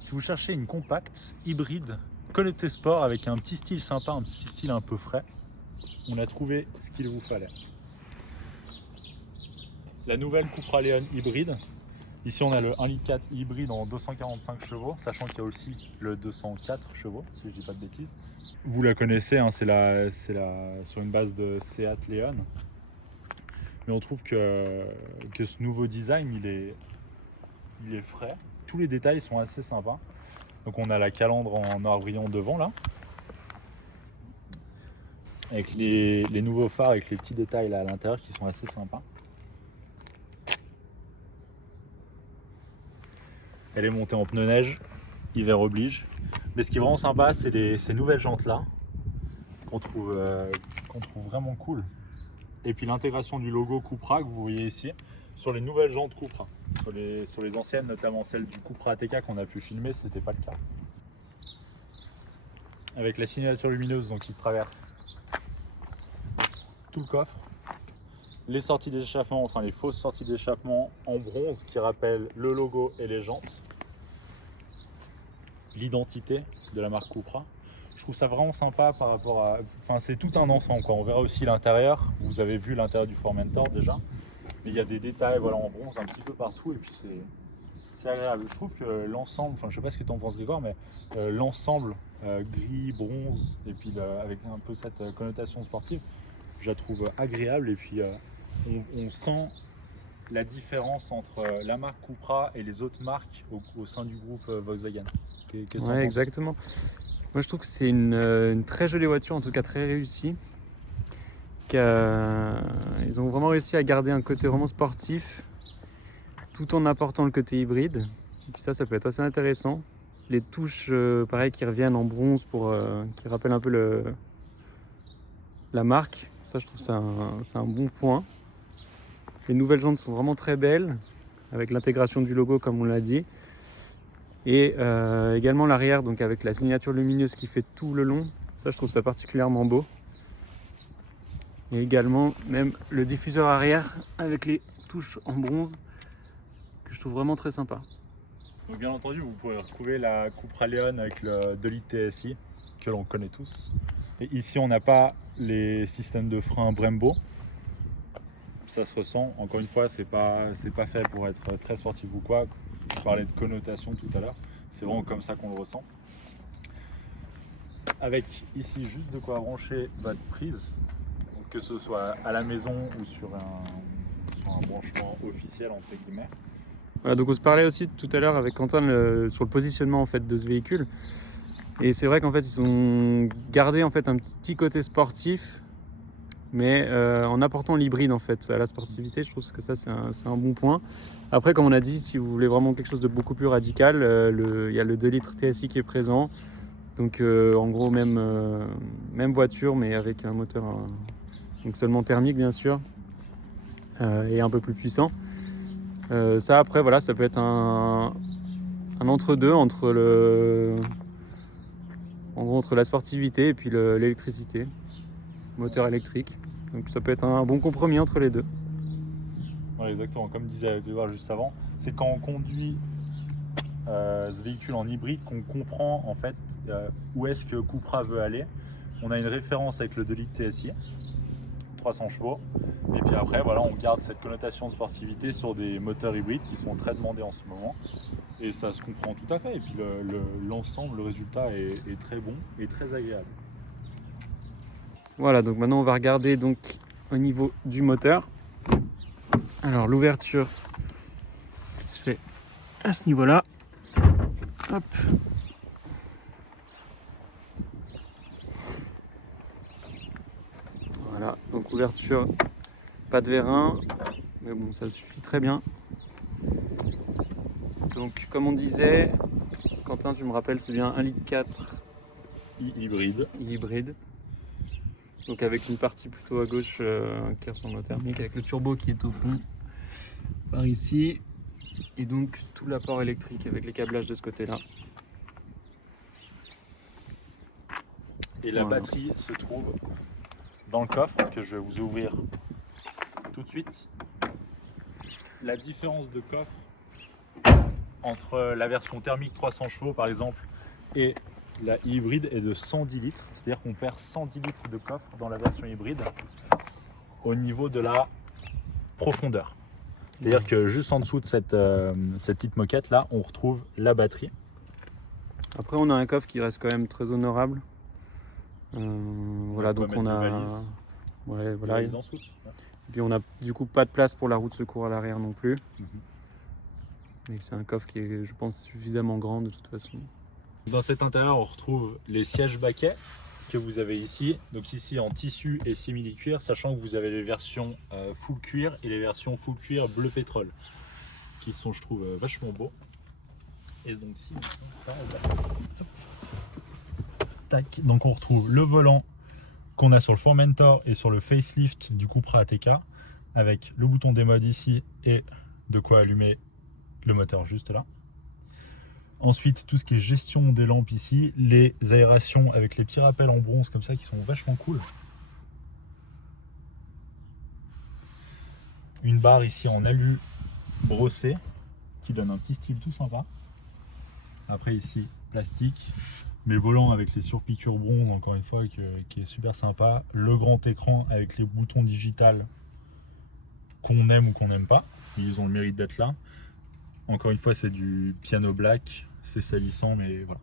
Si vous cherchez une compacte, hybride, connectée sport avec un petit style sympa, un petit style un peu frais, on a trouvé ce qu'il vous fallait. La nouvelle Cupra Leon hybride. Ici on a le 1,4 litre hybride en 245 chevaux, sachant qu'il y a aussi le 204 chevaux, si je ne dis pas de bêtises. Vous la connaissez, hein, c'est sur une base de Seat Leon. Mais on trouve que ce nouveau design, il est frais. Tous les détails sont assez sympas. Donc on a la calandre en noir brillant devant là. Avec les nouveaux phares, avec les petits détails là à l'intérieur qui sont assez sympas. Elle est montée en pneu neige, hiver oblige. Mais ce qui est vraiment sympa, c'est ces nouvelles jantes là qu'on trouve vraiment cool. Et puis l'intégration du logo Cupra que vous voyez ici sur les nouvelles jantes Cupra. Sur les anciennes, notamment celle du Cupra ATK qu'on a pu filmer, c'était pas le cas. Avec la signature lumineuse donc qui traverse tout le coffre. Les sorties d'échappement, enfin les fausses sorties d'échappement en bronze qui rappellent le logo et les jantes. L'identité de la marque Cupra. Je trouve ça vraiment sympa par rapport à... Enfin c'est tout un ensemble quoi. On verra aussi l'intérieur. Vous avez vu l'intérieur du Formentor déjà. Mais il y a des détails voilà, en bronze un petit peu partout et puis c'est agréable. Je trouve que l'ensemble, enfin je sais pas ce que tu en penses Grégoire, mais l'ensemble gris, bronze et puis avec un peu cette connotation sportive, je la trouve agréable et puis on sent la différence entre la marque Cupra et les autres marques au sein du groupe Volkswagen. Ouais, exactement. Moi je trouve que c'est une très jolie voiture, en tout cas très réussie. Ils ont vraiment réussi à garder un côté vraiment sportif tout en apportant le côté hybride. Et puis ça peut être assez intéressant. Les touches pareil qui reviennent en bronze qui rappellent un peu la marque. Ça je trouve c'est un bon point. Les nouvelles jantes sont vraiment très belles avec l'intégration du logo comme on l'a dit. Et également l'arrière donc avec la signature lumineuse qui fait tout le long. Ça je trouve ça particulièrement beau. Et également même le diffuseur arrière avec les touches en bronze que je trouve vraiment très sympa. Donc bien entendu vous pouvez retrouver la Cupra Leon avec le 2 litres TSI que l'on connaît tous. Et ici on n'a pas les systèmes de frein Brembo. Ça se ressent, encore une fois c'est pas fait pour être très sportif ou quoi. Je parlais de connotation tout à l'heure, c'est vraiment comme ça qu'on le ressent. Avec ici juste de quoi brancher votre prise, donc que ce soit à la maison ou sur un branchement officiel entre guillemets. Voilà, donc on se parlait aussi tout à l'heure avec Quentin sur le positionnement en fait, de ce véhicule. Et c'est vrai qu'en fait ils ont gardé en fait, un petit côté sportif, mais en apportant l'hybride en fait, à la sportivité. Je trouve que ça c'est un bon point. Après comme on a dit, si vous voulez vraiment quelque chose de beaucoup plus radical, il y a le 2 litres TSI qui est présent. Donc en gros même voiture mais avec un moteur donc seulement thermique bien sûr et un peu plus puissant. Ça après voilà, ça peut être un entre-deux entre la sportivité et puis l'électricité, moteur électrique. Donc ça peut être un bon compromis entre les deux. Ouais, exactement, comme disait Grégoire juste avant, c'est quand on conduit ce véhicule en hybride qu'on comprend en fait où est-ce que Cupra veut aller. On a une référence avec le 2 litres TSI, 300 chevaux, et puis après voilà, on garde cette connotation de sportivité sur des moteurs hybrides qui sont très demandés en ce moment. Et ça se comprend tout à fait. Et puis l'ensemble, le résultat est très bon et très agréable. Voilà, donc maintenant on va regarder donc au niveau du moteur. Alors l'ouverture se fait à ce niveau-là. Hop. Voilà, donc ouverture, pas de vérin, mais bon ça suffit très bien. Donc comme on disait, Quentin tu me rappelles c'est bien 1,4 litre hybride. Donc avec une partie plutôt à gauche qui ressemble au thermique, avec le turbo qui est au fond, par ici. Et donc tout l'apport électrique avec les câblages de ce côté-là. Et la batterie se trouve dans le coffre que je vais vous ouvrir tout de suite. La différence de coffre entre la version thermique 300 chevaux par exemple et la hybride est de 110 litres. C'est-à-dire qu'on perd 110 litres de coffre dans la version hybride au niveau de la profondeur. C'est-à-dire que juste en dessous de cette petite moquette là, on retrouve la batterie. Après, on a un coffre qui reste quand même très honorable. Voilà, donc on a. Ouais, voilà. Valise en soute. Et puis on a du coup pas de place pour la roue de secours à l'arrière non plus. Mhm. Mais c'est un coffre qui est, je pense, suffisamment grand de toute façon. Dans cet intérieur, on retrouve les sièges baquets que vous avez ici. Donc ici en tissu et simili-cuir, sachant que vous avez les versions full cuir et les versions full cuir bleu pétrole, qui sont, je trouve, vachement beaux. Et donc si, ça, tac. Donc on retrouve le volant qu'on a sur le Formentor et sur le facelift du Cupra ATK, avec le bouton des modes ici et de quoi allumer le moteur juste là. Ensuite, tout ce qui est gestion des lampes ici, les aérations avec les petits rappels en bronze comme ça qui sont vachement cool. Une barre ici en alu brossé qui donne un petit style tout sympa. Après ici, plastique. Mais le volant avec les surpiqûres bronze, encore une fois, qui est super sympa. Le grand écran avec les boutons digital qu'on aime ou qu'on n'aime pas. Ils ont le mérite d'être là. Encore une fois, c'est du piano black. C'est salissant, mais voilà.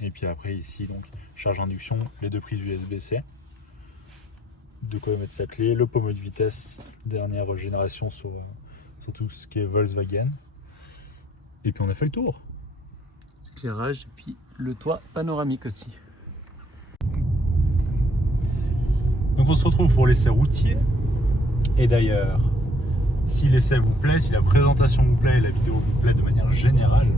Et puis après, ici, donc, charge induction, les deux prises USB-C. De quoi mettre sa clé. Le pommeau de vitesse, dernière génération sur tout ce qui est Volkswagen. Et puis on a fait le tour. Éclairage et puis le toit panoramique aussi. Donc on se retrouve pour l'essai routier. Et d'ailleurs, si l'essai vous plaît, si la présentation vous plaît et la vidéo vous plaît de manière générale,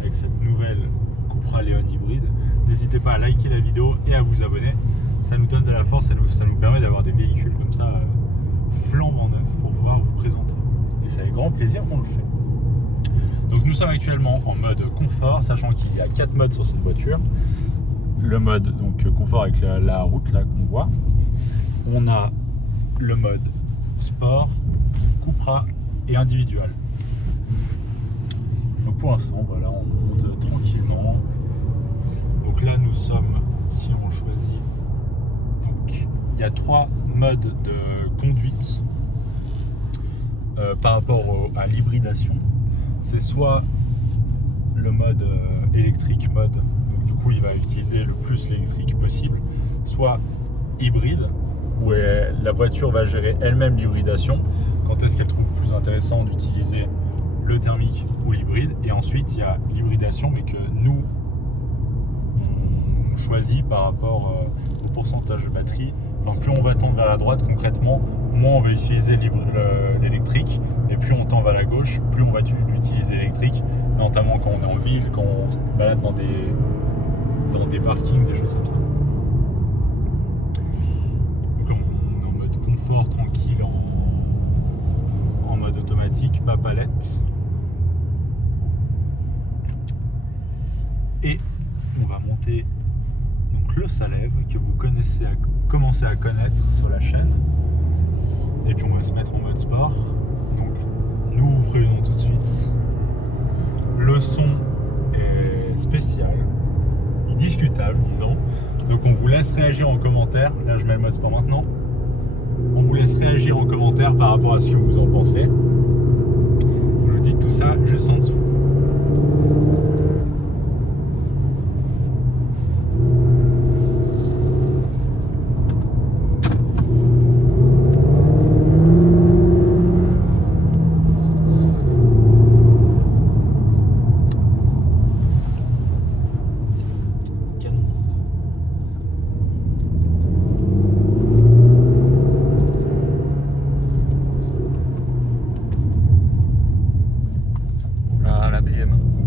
avec cette nouvelle Cupra Leon hybride, n'hésitez pas à liker la vidéo et à vous abonner. Ça nous donne de la force, ça nous permet d'avoir des véhicules comme ça flambant neufs pour pouvoir vous présenter. Et c'est avec grand plaisir qu'on le fait. Donc nous sommes actuellement en mode confort, sachant qu'il y a 4 modes sur cette voiture. Le mode donc confort avec la route là qu'on voit. On a le mode sport, Cupra et individuel. Donc pour l'instant, voilà, on monte tranquillement. Donc là nous sommes, si on choisit, donc il y a 3 modes de conduite par rapport à l'hybridation. C'est soit le mode électrique mode, donc du coup il va utiliser le plus l'électrique possible, soit hybride, où la voiture va gérer elle-même l'hybridation, quand est-ce qu'elle trouve plus intéressant d'utiliser le thermique ou l'hybride, et ensuite il y a l'hybridation mais que nous on choisit par rapport au pourcentage de batterie. Enfin, plus on va tendre vers la droite concrètement, moins on va utiliser l'électrique, et plus on tend vers la gauche, plus on va utiliser l'électrique, notamment quand on est en ville, quand on se balade dans des parkings, des choses comme ça. Donc comme on est en mode confort, tranquille, en mode automatique, pas palette. Et on va monter donc le Salève que vous commencez à connaître sur la chaîne. Et puis on va se mettre en mode sport. Donc nous vous prévenons tout de suite. Le son est spécial, discutable disons. Donc on vous laisse réagir en commentaire. Là je mets le mode sport maintenant. On vous laisse réagir en commentaire par rapport à ce que vous en pensez. Vous nous dites tout ça juste en dessous.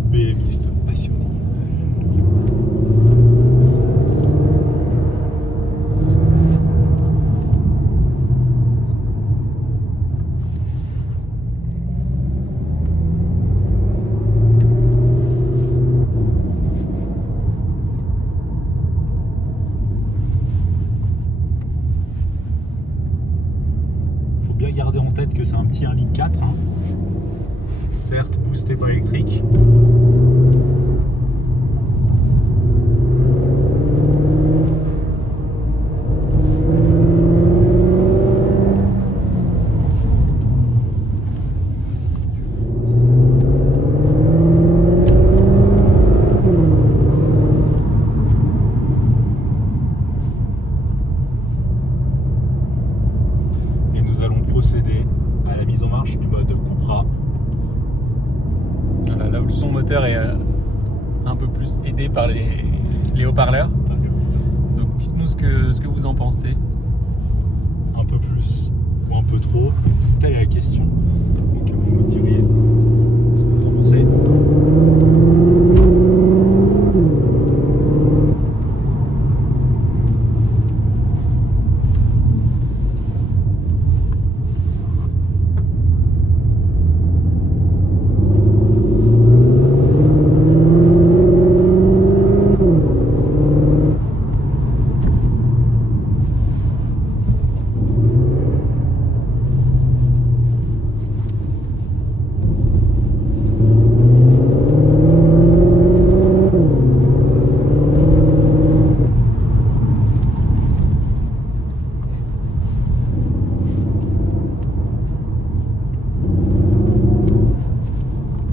BMiste passionnant. C'est bon. Faut bien garder en tête que c'est un petit 1,4 litre. Hein. certes boosté par électrique. Et nous allons procéder à la mise en marche du mode Cupra. Voilà, là où le son moteur est un peu plus aidé par les haut-parleurs. Donc dites-nous ce que vous en pensez. Un peu plus ou un peu trop, telle est la question. Donc vous me diriez ce que vous en pensez.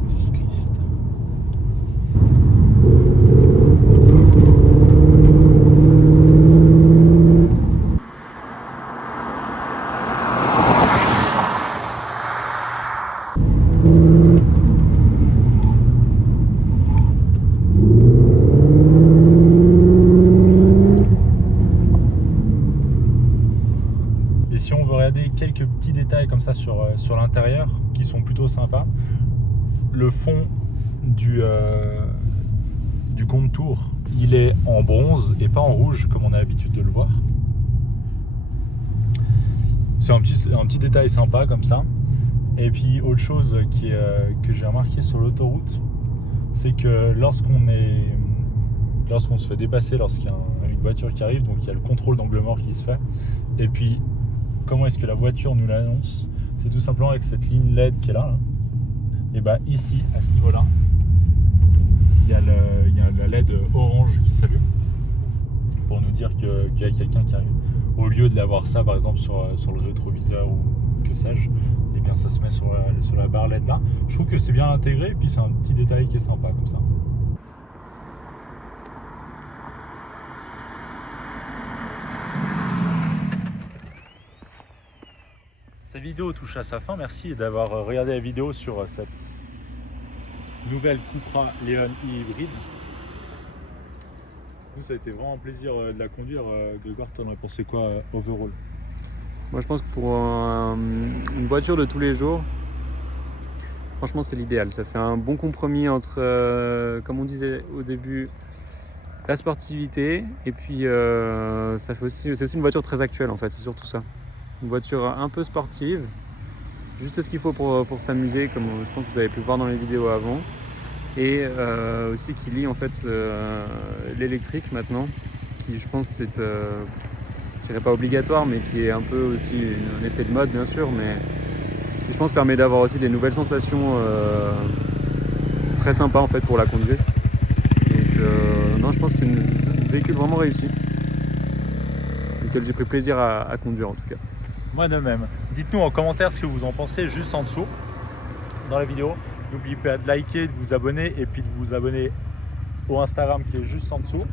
Cycliste. Et si on veut regarder quelques petits détails comme ça sur l'intérieur qui sont plutôt sympas, le fond du contour, il est en bronze et pas en rouge comme on a l'habitude de le voir. C'est un petit détail sympa comme ça. Et puis autre chose que j'ai remarqué sur l'autoroute, c'est que lorsqu'on se fait dépasser, lorsqu'il y a une voiture qui arrive, donc il y a le contrôle d'angle mort qui se fait. Et puis comment est-ce que la voiture nous l'annonce? C'est tout simplement avec cette ligne LED qui est là. Et bah ici, à ce niveau-là, il y a la LED orange qui s'allume pour nous dire qu'il y a quelqu'un qui arrive. Au lieu de l'avoir ça par exemple sur le rétroviseur ou que sais-je, et bien ça se met sur la barre LED là. Je trouve que c'est bien intégré et puis c'est un petit détail qui est sympa comme ça. Cette vidéo touche à sa fin. Merci d'avoir regardé la vidéo sur cette nouvelle Cupra Leon hybride. Nous, ça a été vraiment un plaisir de la conduire. Grégoire, t'en as pensé quoi overall? Moi je pense que pour une voiture de tous les jours, franchement c'est l'idéal. Ça fait un bon compromis entre, comme on disait au début, la sportivité et puis c'est aussi une voiture très actuelle en fait, c'est surtout ça. Une voiture un peu sportive, juste ce qu'il faut pour s'amuser, comme je pense que vous avez pu voir dans les vidéos avant. Et aussi qui lie en fait l'électrique maintenant, qui je pense c'est, je dirais pas obligatoire, mais qui est un peu aussi un effet de mode bien sûr, mais qui je pense permet d'avoir aussi des nouvelles sensations très sympas en fait pour la conduite. Donc non, je pense que c'est un véhicule vraiment réussi, lequel j'ai pris plaisir à conduire en tout cas. Moi de même. Dites-nous en commentaire ce que vous en pensez juste en dessous dans la vidéo. N'oubliez pas de liker, de vous abonner et puis de vous abonner au Instagram qui est juste en dessous.